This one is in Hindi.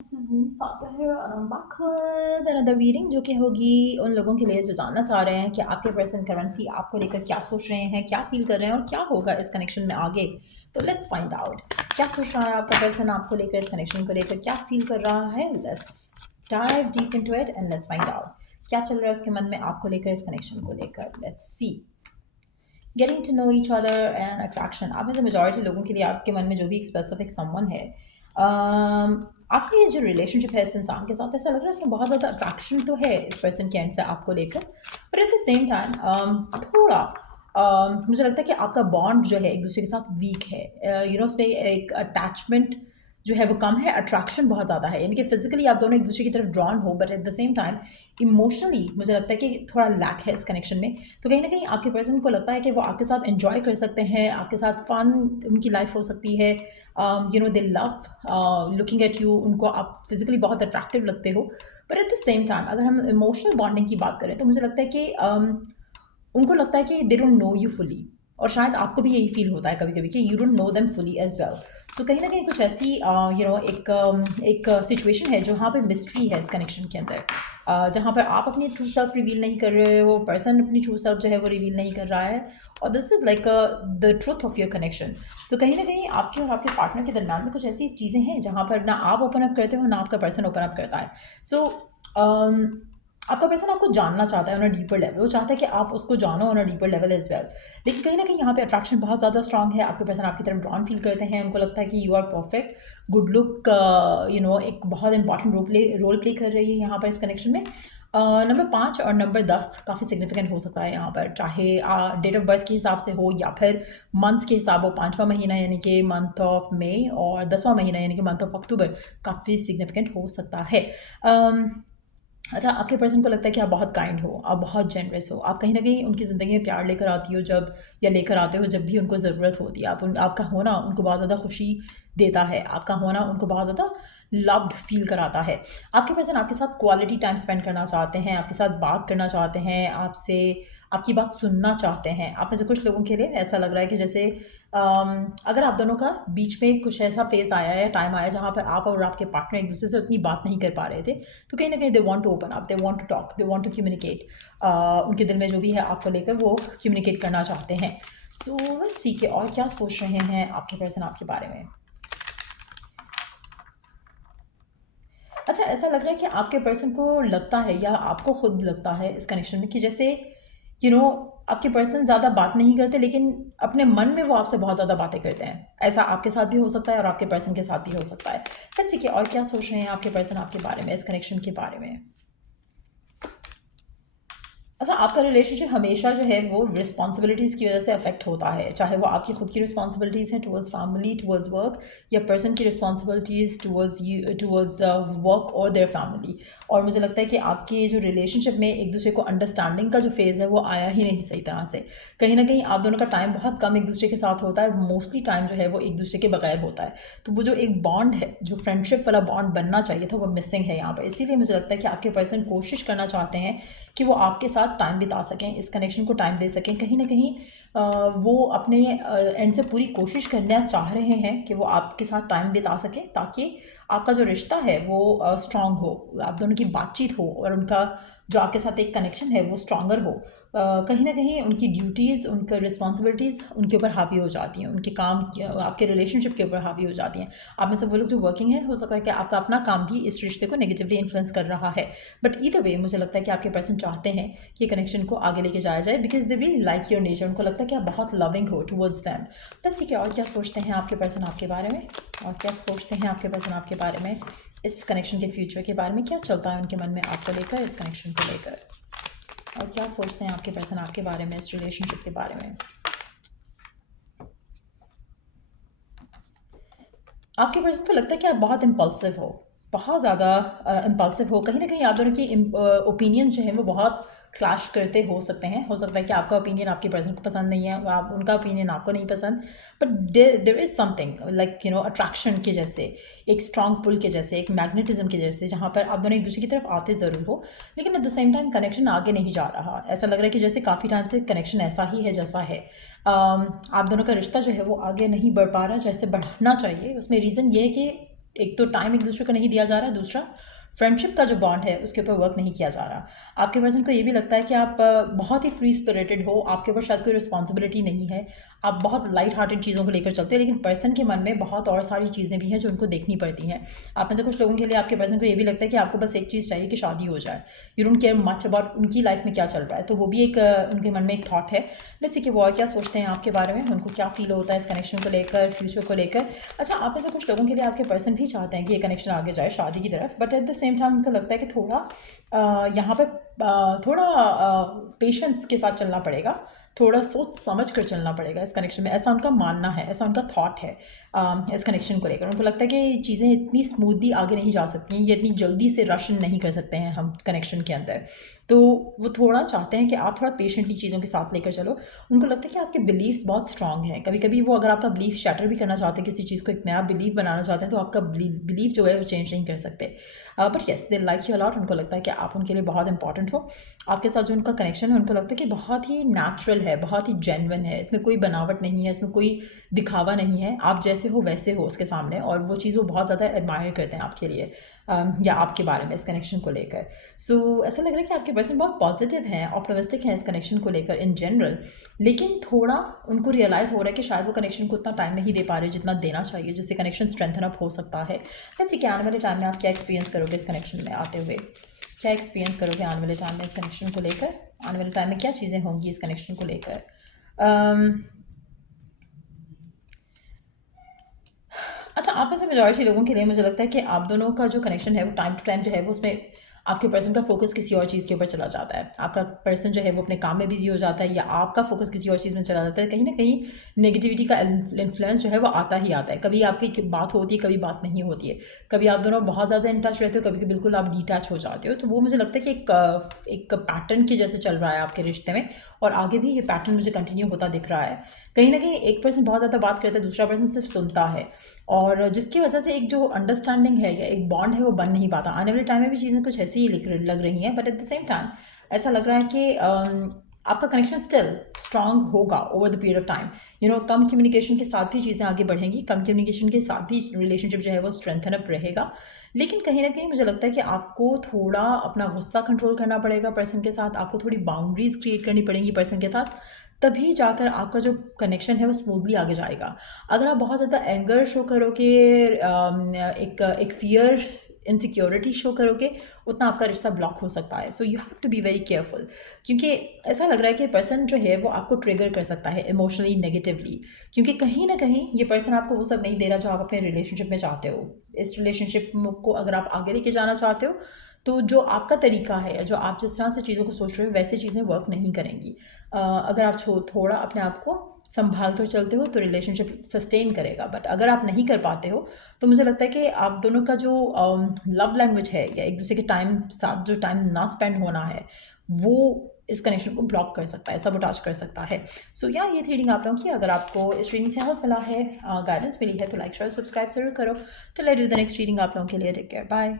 This is me Sagar here and I'm back with another reading जो कि होगी उन लोगों के लिए जो जानना चाह रहे हैं कि आपके पर्सन करंटली आपको लेकर क्या सोच रहे हैं, क्या फील कर रहे हैं और क्या होगा इस कनेक्शन में आगे। तो लेट्स फाइंड आउट क्या सोच रहा है आपका पर्सन आपको लेकर, इस कनेक्शन को लेकर क्या फील कर रहा है। Let's dive deep into it and let's find out क्या चल रहा है उसके मन में आपको लेकर, इस कनेक्शन को लेकर। Let's see. Getting to know each other and attraction. आप में से मेजॉरिटी लोगों के लिए आपके मन में जो भी एक स्पेसिफिक समवन है, आपका ये जो रिलेशनशिप है इस इंसान के साथ, ऐसा लग रहा है उसमें बहुत ज़्यादा अट्रैक्शन तो है इस पर्सन के एंड से आपको लेकर, but at the same time थोड़ा मुझे लगता है कि आपका बॉन्ड जो है एक दूसरे के साथ वीक है। उसमें एक अटैचमेंट जो है वो कम है, अट्रैक्शन बहुत ज़्यादा है, यानी कि फिजिकली आप दोनों एक दूसरे की तरफ ड्रॉन हो, but at the same time emotionally मुझे लगता है कि थोड़ा लैक है इस कनेक्शन में। तो कहीं ना कहीं आपके पर्सन को लगता है कि वो आपके साथ एंजॉय कर सकते हैं, आपके साथ फन उनकी लाइफ हो सकती है। दे लव लुकिंग एट यू, उनको आप फिजिकली बहुत अट्रैक्टिव लगते हो, but at the same time अगर हम इमोशनल बॉन्डिंग की बात करें तो मुझे लगता है कि उनको लगता है कि they don't know you fully, और शायद आपको भी यही फील होता है कभी कभी कि you don't know them fully as well. So कहीं ना कहीं कुछ ऐसी एक सिचुएशन है जहाँ पे मिस्ट्री है इस कनेक्शन के अंदर, जहाँ पर आप अपनी ट्रू सेल्फ रिवील नहीं कर रहे हो, पर्सन अपनी ट्रू सेल्फ जो है वो रिवील नहीं कर रहा है, और this is like the truth of your connection. तो कहीं ना कहीं आपके और आपके पार्टनर के दरम्यान में कुछ ऐसी चीज़ें हैं जहाँ पर ना आप ओपन अप करते हो ना आपका पर्सन ओपन अप करता है। सो आपका पर्सन आपको जानना चाहता है ऑन अ डीपर लेवल, वो चाहता है कि आप उसको जानो on a deeper level as well, लेकिन कहीं ना कहीं यहाँ पे अट्रैक्शन बहुत ज़्यादा स्ट्रांग है। आपके पर्सन आपकी तरफ ड्रॉन फील करते हैं, उनको लगता है कि you are perfect, good look एक बहुत इंपॉर्टेंट रोल प्ले कर रही है यहाँ पर इस कनेक्शन में। नंबर 5 और नंबर 10 काफ़ी सिग्निफिकेंट हो सकता है यहाँ पर, चाहे डेट ऑफ बर्थ के हिसाब से हो या फिर मंथ्स के हिसाब हो। 5वां महीना यानी कि मंथ ऑफ मई और 10वां महीना यानी कि मंथ ऑफ अक्टूबर काफ़ी सिग्निफिकेंट हो सकता है। अच्छा, आपके पर्सन को लगता है कि आप बहुत काइंड हो, आप बहुत जेनरस हो, आप कहीं न कहीं उनकी ज़िंदगी में प्यार लेकर आती हो जब, या लेकर आते हो जब भी उनको ज़रूरत होती है। आपका होना उनको बहुत ज़्यादा खुशी देता है, आपका होना उनको बहुत ज़्यादा लव्ड फ़ील कराता है। आपके पर्सन आपके साथ क्वालिटी टाइम स्पेंड करना चाहते हैं, आपके साथ बात करना चाहते हैं, आपसे आपकी बात सुनना चाहते हैं। आप में से कुछ लोगों के लिए ऐसा लग रहा है कि जैसे अगर आप दोनों का बीच में कुछ ऐसा फ़ेज़ आया या टाइम आया जहाँ पर आप और आपके पार्टनर एक-दूसरे से उतनी बात नहीं कर पा रहे थे, तो कहीं न कहीं they want to open up, they want to talk, they want to communicate. उनके दिल में जो भी है आपको लेकर वो कम्युनिकेट करना चाहते हैं। सो लेट्स सी कि और क्या सोच रहे हैं आपके पर्सन आपके बारे में। अच्छा, ऐसा लग रहा है कि आपके पर्सन को लगता है या आपको खुद लगता है इस कनेक्शन में कि जैसे यू नो आपके पर्सन ज़्यादा बात नहीं करते, लेकिन अपने मन में वो आपसे बहुत ज़्यादा बातें करते हैं। ऐसा आपके साथ भी हो सकता है और आपके पर्सन के साथ भी हो सकता है। लेट्स सी कि और क्या सोच रहे हैं आपके पर्सन आपके बारे में, इस कनेक्शन के बारे में। अच्छा, आपका रिलेशनशिप हमेशा जो है वो रिस्पॉन्सिबिलिटीज़ की वजह से अफेक्ट होता है, चाहे वो आपकी खुद की रिस्पॉन्सिबिलिटीज़ हैं टुवर्ड्स फैमिली, टुवर्ड्स वर्क, या पर्सन की responsibilities towards you, towards work और देयर फैमिली। और मुझे लगता है कि आपके जो रिलेशनशिप में एक दूसरे को अंडरस्टैंडिंग का जो फेज़ है वो आया ही नहीं सही तरह से। कहीं ना कहीं आप दोनों का टाइम बहुत कम एक दूसरे के साथ होता है, मोस्टली टाइम जो है वो एक दूसरे के बगैर होता है। तो वो जो एक बॉन्ड है, जो फ्रेंडशिप वाला बॉन्ड बनना चाहिए था, वो मिसिंग है यहाँ पर। इसीलिए मुझे लगता है कि आपके पर्सन कोशिश करना चाहते हैं कि वो आपके साथ टाइम बिता सकें, इस कनेक्शन को टाइम दे सकें। कहीं ना कहीं वो अपने एंड से पूरी कोशिश करना चाह रहे हैं कि वो आपके साथ टाइम बिता सकें, ताकि आपका जो रिश्ता है वो स्ट्रांग हो, आप दोनों की बातचीत हो और उनका जो आपके साथ एक कनेक्शन है वो स्ट्रांगर हो। कहीं ना कहीं उनकी ड्यूटीज़, उनकी रिस्पॉन्सिबिलिटीज़ उनके ऊपर हावी हो जाती हैं, उनके काम आपके रिलेशनशिप के ऊपर हावी हो जाती हैं। आप में से वो लोग जो वर्किंग है, हो सकता है कि आपका अपना काम भी इस रिश्ते को नेगेटिवली इन्फ्लुएंस कर रहा है, बट ईदर वे मुझे लगता है कि आपके पर्सन चाहते हैं कि कनेक्शन को आगे लेके जाया जाए, because they really like your nature. उनको लगता है कि आप बहुत लविंग हो टुवर्ड्स दैम। लेट्स सी कि और क्या सोचते हैं आपके पर्सन आपके बारे में, और क्या सोचते हैं आपके पर्सन आपके बारे में, इस कनेक्शन के फ्यूचर के बारे में। क्या चलता है उनके मन में आपको लेकर, इस कनेक्शन को लेकर, और क्या सोचते हैं आपके पर्सन आपके बारे में, इस रिलेशनशिप के बारे में। आपके पर्सन को लगता है कि आप बहुत इम्पल्सिव हो, बहुत ज़्यादा इम्पल्सिव हो। कहीं ना कहीं आप दोनों की ओपिनियंस जो हैं वो बहुत क्लैश करते हो सकते हैं। हो सकता है कि आपका ओपिनियन आपके पर्सन को पसंद नहीं है, आप उनका ओपिनियन आपको नहीं पसंद, but there is something like attraction के जैसे, एक स्ट्रॉन्ग पुल के जैसे, एक मैग्नेटिज्म के जैसे, जहाँ पर आप दोनों एक दूसरे की तरफ आते ज़रूर हो, लेकिन at the same time connection आगे नहीं जा रहा। ऐसा लग रहा है कि जैसे काफ़ी टाइम से कनेक्शन ऐसा ही है जैसा है। आप दोनों का रिश्ता जो है वो आगे नहीं बढ़ पा रहा जैसे बढ़ना चाहिए। उसमें रीज़न ये है कि एक तो टाइम एक दूसरे को नहीं दिया जा रहा है, दूसरा फ्रेंडशिप का जो बॉन्ड है उसके ऊपर वर्क नहीं किया जा रहा। आपके पर्सन को ये भी लगता है कि आप बहुत ही फ्री स्पिरिटेड हो, आपके ऊपर शायद कोई रिस्पॉन्सिबिलिटी नहीं है, आप बहुत लाइट हार्टेड चीज़ों को लेकर चलते हो, लेकिन पर्सन के मन में बहुत और सारी चीज़ें भी हैं जो उनको देखनी पड़ती हैं। आप में से कुछ लोगों के लिए आपके पर्सन को ये भी लगता है कि आपको बस एक चीज़ चाहिए कि शादी हो जाए। You don't care much about उनकी लाइफ में क्या चल रहा है। तो वो भी एक उनके मन में एक थॉट है। लेट्स सी कि वो और क्या सोचते हैं आपके बारे में, उनको क्या फील होता है इस कनेक्शन को लेकर, फ्यूचर को लेकर। अच्छा, आप में से कुछ लोगों के लिए आपके पर्सन भी चाहते हैं कि ये कनेक्शन आगे जाए शादी की तरफ, but at the same time उनको लगता है कि थोड़ा यहाँ पे थोड़ा पेशेंस के साथ चलना पड़ेगा, थोड़ा सोच समझ कर चलना पड़ेगा इस कनेक्शन में। ऐसा उनका मानना है, ऐसा उनका थॉट है इस कनेक्शन को लेकर। उनको लगता है कि चीज़ें इतनी स्मूथली आगे नहीं जा सकती हैं, ये इतनी जल्दी से रश नहीं कर सकते हैं हम कनेक्शन के अंदर। तो वो थोड़ा चाहते हैं कि आप थोड़ा पेशेंटली चीज़ों के साथ लेकर चलो। उनको लगता है कि आपके बिलीव्स बहुत स्ट्रांग हैं। कभी कभी वो अगर आपका बिलीफ शैटर भी करना चाहते हैं, किसी चीज़ को एक नया बिलीव बनाना चाहते हैं, तो आपका बिलीफ जो है वो चेंज नहीं कर सकते। But yes, they like you a lot. उनको लगता है कि आप उनके लिए बहुत इंपॉर्टेंट हो। आपके साथ जो उनका कनेक्शन है, उनको लगता है कि बहुत ही नेचुरल है, बहुत ही जेन्युइन है, इसमें कोई बनावट नहीं है, इसमें कोई दिखावा नहीं है। आप जैसे हो वैसे हो उसके सामने, और वो चीज़ वो बहुत ज़्यादा एडमायर करते हैं आपके लिए या आपके बारे में इस कनेक्शन को लेकर। सो ऐसा लग रहा है कि आपके पर्सन बहुत पॉजिटिव हैं, ऑप्टिमिस्टिक हैं इस कनेक्शन को लेकर इन जनरल, लेकिन थोड़ा उनको रियलाइज़ हो रहा है कि शायद वो कनेक्शन को उतना टाइम नहीं दे पा रहे जितना देना चाहिए, जिससे कनेक्शन स्ट्रेंथन अप हो सकता है। जैसे कि आने वाले टाइम में आप क्या एक्सपीरियंस करोगे इस कनेक्शन में आते हुए, क्या एक्सपीरियंस करोगे आने वाले टाइम में इस कनेक्शन को लेकर, आने वाले टाइम में क्या चीज़ें होंगी इस कनेक्शन को लेकर। अच्छा, आप में से मेजॉरिटी लोगों के लिए मुझे लगता है कि आप दोनों का जो कनेक्शन है वो टाइम टू टाइम जो है वो उसमें आपके पर्सन का फोकस किसी और चीज़ के ऊपर चला जाता है। आपका पर्सन जो है वो अपने काम में बिजी हो जाता है, या आपका फोकस किसी और चीज़ में चला जाता है। कहीं ना कहीं नेगेटिविटी का इन्फ्लुएंस जो है वो आता ही आता है। कभी आपकी बात होती है, कभी बात नहीं होती है। कभी आप दोनों बहुत ज़्यादा इन टच रहते हो, कभी बिल्कुल आप डिटैच हो जाते हो। तो वो मुझे लगता है कि एक पैटर्न के जैसे चल रहा है आपके रिश्ते में, और आगे भी ये पैटर्न मुझे कंटिन्यू होता दिख रहा है। कहीं ना कहीं एक पर्सन बहुत ज़्यादा बात करता है, दूसरा पर्सन सिर्फ सुनता है, और जिसकी वजह से एक जो अंडरस्टैंडिंग है या एक बॉन्ड है वो बन नहीं पाता। आने वाले टाइम में भी चीज़ें कुछ ऐसी ही लग रही हैं, but at the same time ऐसा लग रहा है कि आपका कनेक्शन स्टिल स्ट्रांग होगा over the period of time. You know, come communication के साथ भी चीज़ें आगे बढ़ेंगी, कम कम्युनिकेशन के साथ भी रिलेशनशिप जो है वो स्ट्रेंथन अप रहेगा। लेकिन कहीं ना कहीं मुझे लगता है कि आपको थोड़ा अपना गुस्सा कंट्रोल करना पड़ेगा पर्सन के साथ, आपको थोड़ी बाउंड्रीज क्रिएट करनी पड़ेंगी पर्सन के साथ, तभी जाकर आपका जो कनेक्शन है वो स्मूथली आगे जाएगा। अगर आप बहुत ज़्यादा एंगर शो करोगे, एक फियर इनसिक्योरिटी शो करोगे, उतना आपका रिश्ता ब्लॉक हो सकता है। So you have to be very careful, क्योंकि ऐसा लग रहा है कि पर्सन जो है वो आपको ट्रिगर कर सकता है इमोशनली नेगेटिवली, क्योंकि कहीं ना कहीं ये पर्सन आपको वो सब नहीं दे रहा जो आप अपने रिलेशनशिप में चाहते हो। इस रिलेशनशिप को अगर आप आगे लेके जाना चाहते हो, तो जो आपका तरीका है या जो आप जिस तरह से चीज़ों को सोच रहे हो वैसे चीज़ें वर्क नहीं करेंगी। अगर आप थोड़ा अपने आप को संभाल कर चलते हो तो रिलेशनशिप सस्टेन करेगा। बट अगर आप नहीं कर पाते हो, तो मुझे लगता है कि आप दोनों का जो लव लैंग्वेज है, या एक दूसरे के साथ जो टाइम ना स्पेंड होना है, वो इस कनेक्शन को ब्लॉक कर सकता है, सबोटाज कर सकता है। सो या ये रीडिंग आप लोगों की, अगर आपको इस रीडिंग से हेल्प मिला है, गाइडेंस मिली है, तो लाइक शेयर सब्सक्राइब जरूर करो। तो let's do the next reading आप लोगों के लिए। Take care, bye.